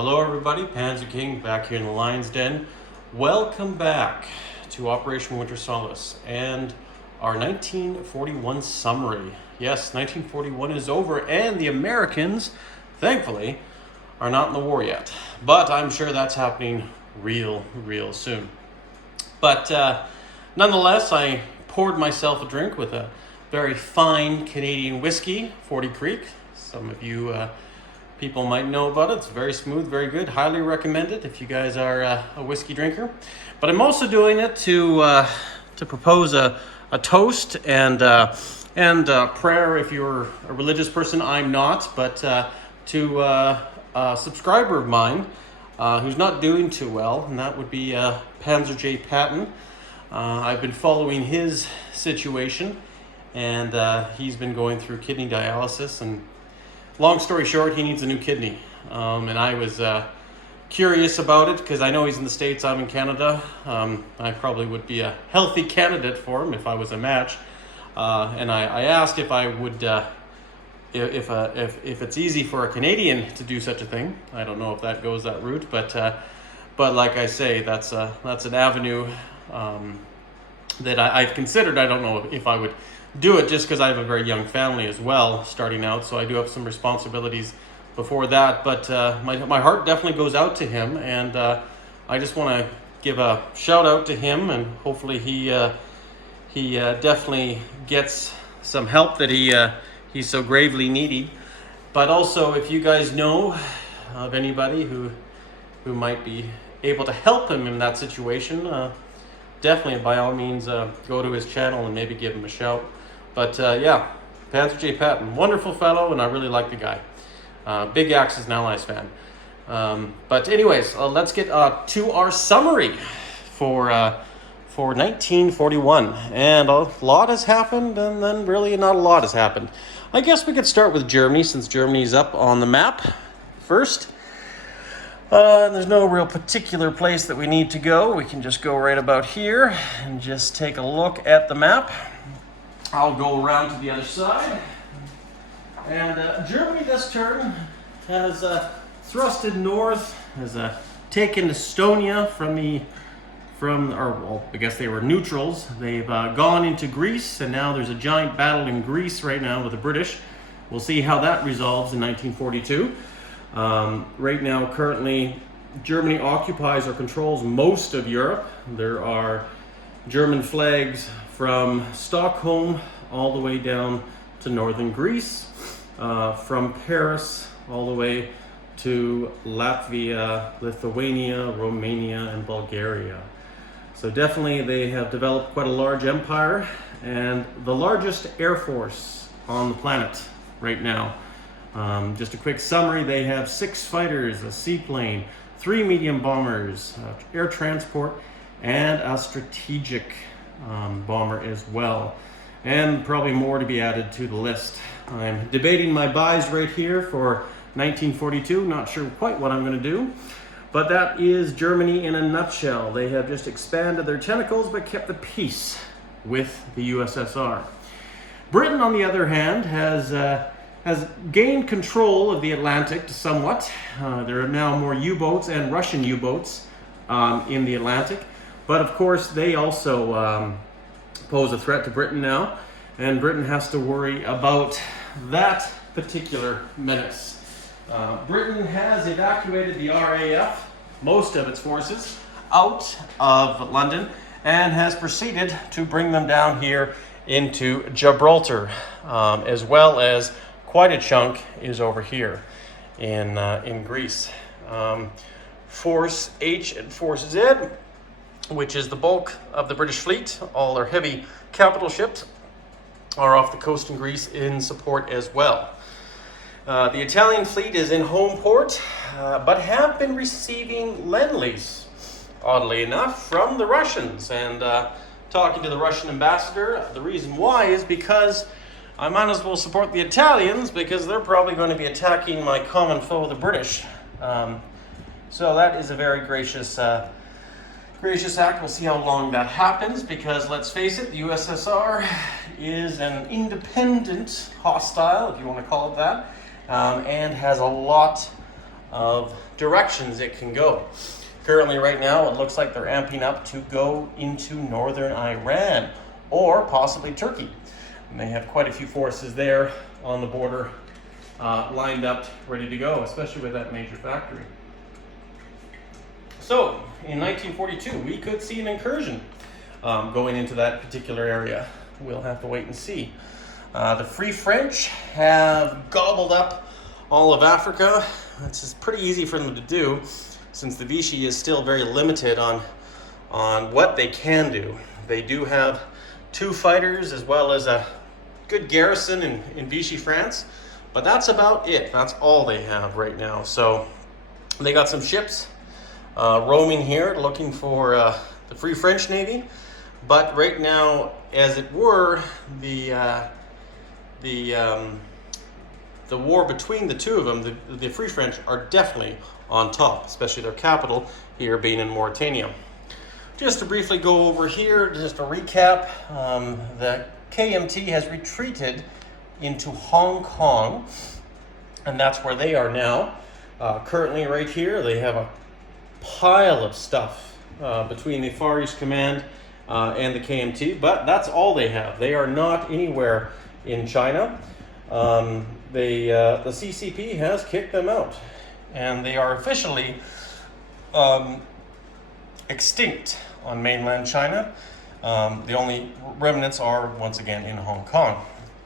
Hello everybody, Panzer King back here in the Lion's Den. Welcome back to Operation Winter Solace and our 1941 summary. Yes, 1941 is over and the Americans, thankfully, are not in the war yet. But I'm sure that's happening real soon. But nonetheless, I poured myself a drink with a very fine Canadian whiskey, 40 Creek. Some of you people might know about it. It's very smooth, very good. Highly recommend it if you guys are a whiskey drinker. But I'm also doing it to propose a toast and prayer if you're a religious person. I'm not, but to a subscriber of mine who's not doing too well, and that would be Panzer J. Patton. I've been following his situation, and he's been going through kidney dialysis, and long story short, he needs a new kidney. And I was curious about it because I know he's in the States, I'm in Canada. I probably would be a healthy candidate for him if I was a match. And I asked if I would, if it's easy for a Canadian to do such a thing. I don't know if that goes that route, but like I say, that's an avenue that I've considered. I don't know if I would do it just because I have a very young family as well starting out, so I do have some responsibilities before that, but my heart definitely goes out to him, and I just want to give a shout out to him, and hopefully he definitely gets some help that he's so gravely needy. But also, if you guys know of anybody who might be able to help him in that situation, definitely by all means go to his channel and maybe give him a shout. But yeah, Panzer J. Patton, wonderful fellow, and I really like the guy. Big Axis and Allies fan. But anyways, let's get to our summary for 1941. And a lot has happened, and then really not a lot has happened. I guess we could start with Germany, since Germany's up on the map first. There's no real particular place that we need to go. We can just go right about here and just take a look at the map. I'll go around to the other side. And Germany this turn has thrusted north, has taken Estonia I guess they were neutrals. They've gone into Greece, and now there's a giant battle in Greece right now with the British. We'll see how that resolves in 1942. Right now, currently, Germany occupies or controls most of Europe. There are German flags from Stockholm all the way down to northern Greece, from Paris all the way to Latvia, Lithuania, Romania, and Bulgaria. So definitely they have developed quite a large empire and the largest air force on the planet right now. Just a quick summary, they have 6 fighters, a seaplane, 3 medium bombers, air transport, and a strategic bomber as well. And probably more to be added to the list. I'm debating my buys right here for 1942, not sure quite what I'm going to do. But that is Germany in a nutshell. They have just expanded their tentacles but kept the peace with the USSR. Britain, on the other hand, has gained control of the Atlantic somewhat. There are now more U-boats and Russian U-boats in the Atlantic. But of course, they also pose a threat to Britain now. And Britain has to worry about that particular menace. Britain has evacuated the RAF, most of its forces, out of London and has proceeded to bring them down here into Gibraltar, as well as quite a chunk is over here in Greece. Force H and Force Z, which is the bulk of the British fleet, all their heavy capital ships, are off the coast in Greece in support as well. The Italian fleet is in home port, but have been receiving lend-lease, oddly enough, from the Russians. And talking to the Russian ambassador, the reason why is because I might as well support the Italians because they're probably going to be attacking my common foe, the British. So that is a very gracious act. We'll see how long that happens because, let's face it, the USSR is an independent hostile, if you want to call it that, and has a lot of directions it can go. Currently, right now, it looks like they're amping up to go into northern Iran or possibly Turkey. And they have quite a few forces there on the border lined up, ready to go, especially with that major factory. So, in 1942, we could see an incursion going into that particular area. We'll have to wait and see. The Free French have gobbled up all of Africa. It's just pretty easy for them to do, since the Vichy is still very limited on what they can do. They do have 2 fighters as well as a good garrison in Vichy, France, but that's about it. That's all they have right now. So they got some ships roaming here looking for the Free French Navy, but right now, as it were, the war between the two of them, the Free French are definitely on top, especially their capital here being in Mauritania. Just to briefly go over here, just a recap, the KMT has retreated into Hong Kong, and that's where they are now. Currently right here, they have a pile of stuff between the Far East Command and the KMT, but that's all they have. They are not anywhere in China. The CCP has kicked them out, and they are officially extinct on mainland China. The only remnants are once again in Hong Kong.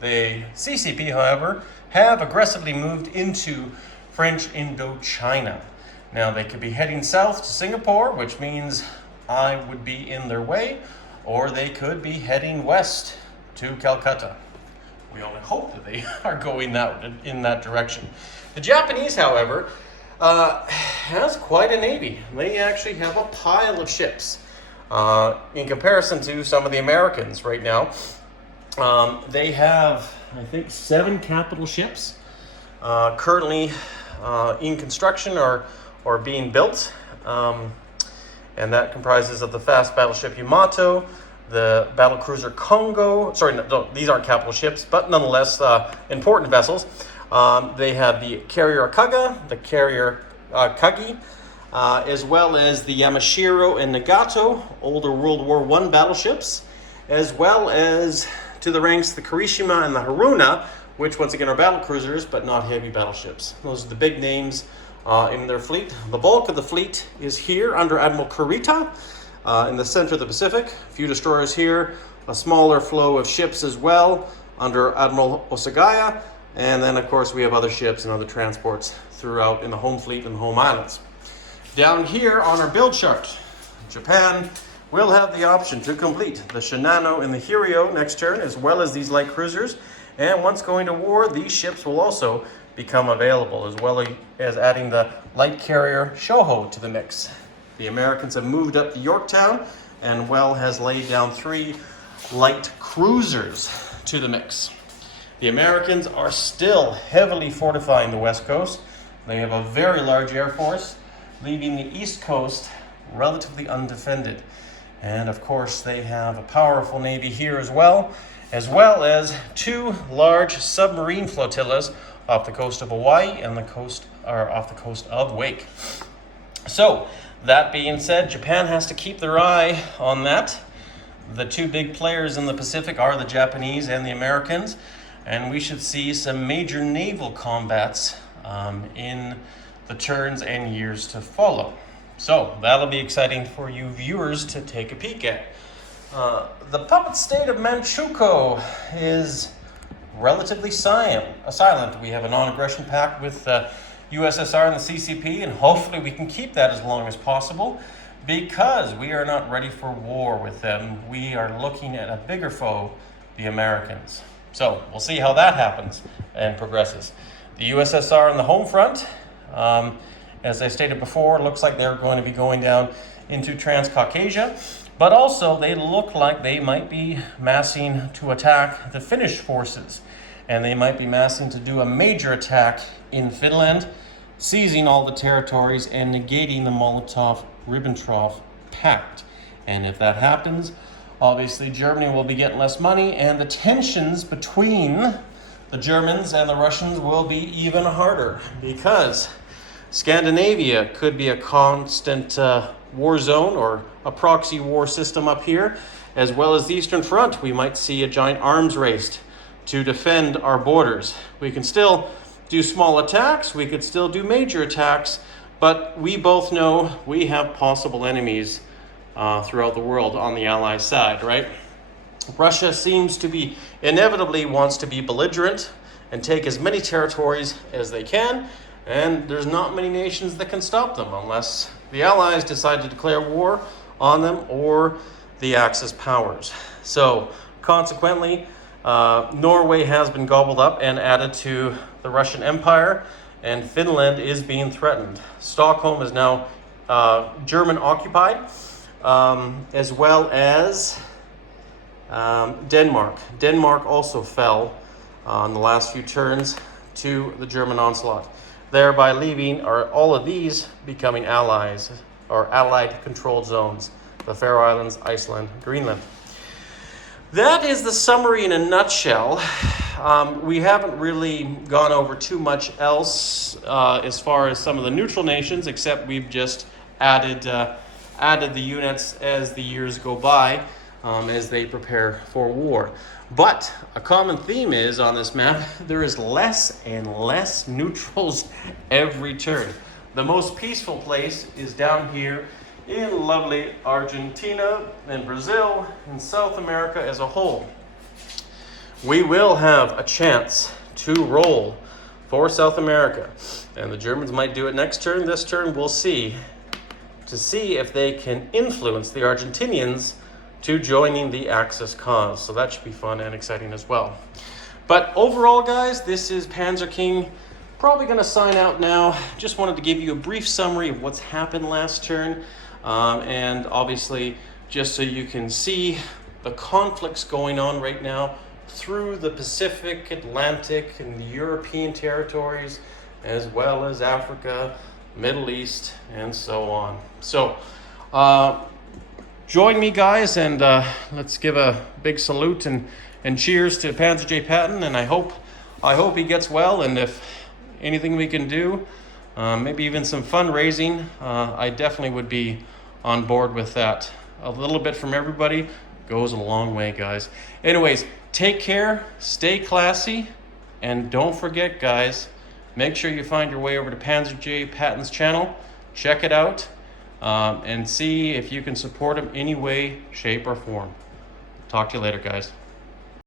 The CCP, however, have aggressively moved into French Indochina. Now they could be heading south to Singapore, which means I would be in their way, or they could be heading west to Calcutta. We only hope that they are going in that direction. The Japanese, however, has quite a navy. They actually have a pile of ships in comparison to some of the Americans right now. They have, I think, 7 capital ships currently in construction or being built. And that comprises of the fast battleship Yamato, the battlecruiser Congo. Sorry, no, these aren't capital ships, but nonetheless important vessels. They have the carrier Akaga, the carrier Kagi, as well as the Yamashiro and Nagato, older World War I battleships, as well as to the ranks the Kirishima and the Haruna, which once again are battlecruisers but not heavy battleships. Those are the big names in their fleet. The bulk of the fleet is here under Admiral Kurita in the center of the Pacific. A few destroyers here, a smaller flow of ships as well under Admiral Osagaya, and then of course we have other ships and other transports throughout in the home fleet and the home islands. Down here on our build chart, Japan will have the option to complete the Shinano and the Hiryo next turn, as well as these light cruisers, and once going to war, these ships will also become available, as well as adding the light carrier Shoho to the mix. The Americans have moved up to Yorktown, and Well has laid down 3 light cruisers to the mix. The Americans are still heavily fortifying the West Coast. They have a very large air force, leaving the East Coast relatively undefended. And of course, they have a powerful navy here as well as 2 large submarine flotillas off the coast of Hawaii and off the coast of Wake. So, that being said, Japan has to keep their eye on that. The 2 big players in the Pacific are the Japanese and the Americans, and we should see some major naval combats in the turns and years to follow. So, that'll be exciting for you viewers to take a peek at. The puppet state of Manchukuo is relatively silent. We have a non-aggression pact with the USSR and the CCP, and hopefully we can keep that as long as possible, because we are not ready for war with them. We are looking at a bigger foe, the Americans. So we'll see how that happens and progresses. The USSR on the home front, as I stated before, looks like they're going to be going down into Transcaucasia, but also they look like they might be massing to attack the Finnish forces, and they might be massing to do a major attack in Finland, seizing all the territories and negating the Molotov-Ribbentrop Pact. And if that happens, obviously Germany will be getting less money, and the tensions between the Germans and the Russians will be even harder, because Scandinavia could be a constant war zone or a proxy war system up here, as well as the Eastern Front. We might see a giant arms race to defend our borders. We can still do small attacks, we could still do major attacks, but we both know we have possible enemies throughout the world on the Allies side, right? Russia seems to be inevitably wants to be belligerent and take as many territories as they can, and there's not many nations that can stop them unless the Allies decide to declare war on them or the Axis powers. So consequently, Norway has been gobbled up and added to the Russian Empire, and Finland is being threatened. Stockholm is now German occupied, as well as Denmark. Denmark also fell on the last few turns to the German onslaught, thereby leaving all of these becoming allies or allied controlled zones: the Faroe Islands, Iceland, Greenland. That is the summary in a nutshell. We haven't really gone over too much else as far as some of the neutral nations, except we've just added the units as the years go by, as they prepare for war. But a common theme is on this map, there is less and less neutrals every turn. The most peaceful place is down here in lovely Argentina and Brazil and South America as a whole. We will have a chance to roll for South America, and the Germans might do it next turn. This turn we'll see, to see if they can influence the Argentinians to joining the Axis cause. So that should be fun and exciting as well. But overall, guys, this is Panzer King. Probably going to sign out now. Just wanted to give you a brief summary of what's happened last turn. And obviously, just so you can see the conflicts going on right now through the Pacific, Atlantic, and the European territories, as well as Africa, Middle East, and so on. So, join me, guys, and let's give a big salute and cheers to Panzer J. Patton. And I hope he gets well. And if anything we can do, maybe even some fundraising, I definitely would be on board with that. A little bit from everybody goes a long way, guys. Anyways, take care, stay classy, and don't forget, guys, make sure you find your way over to Panzer J. Patton's channel. Check it out, and see if you can support him any way, shape, or form. Talk to you later, guys.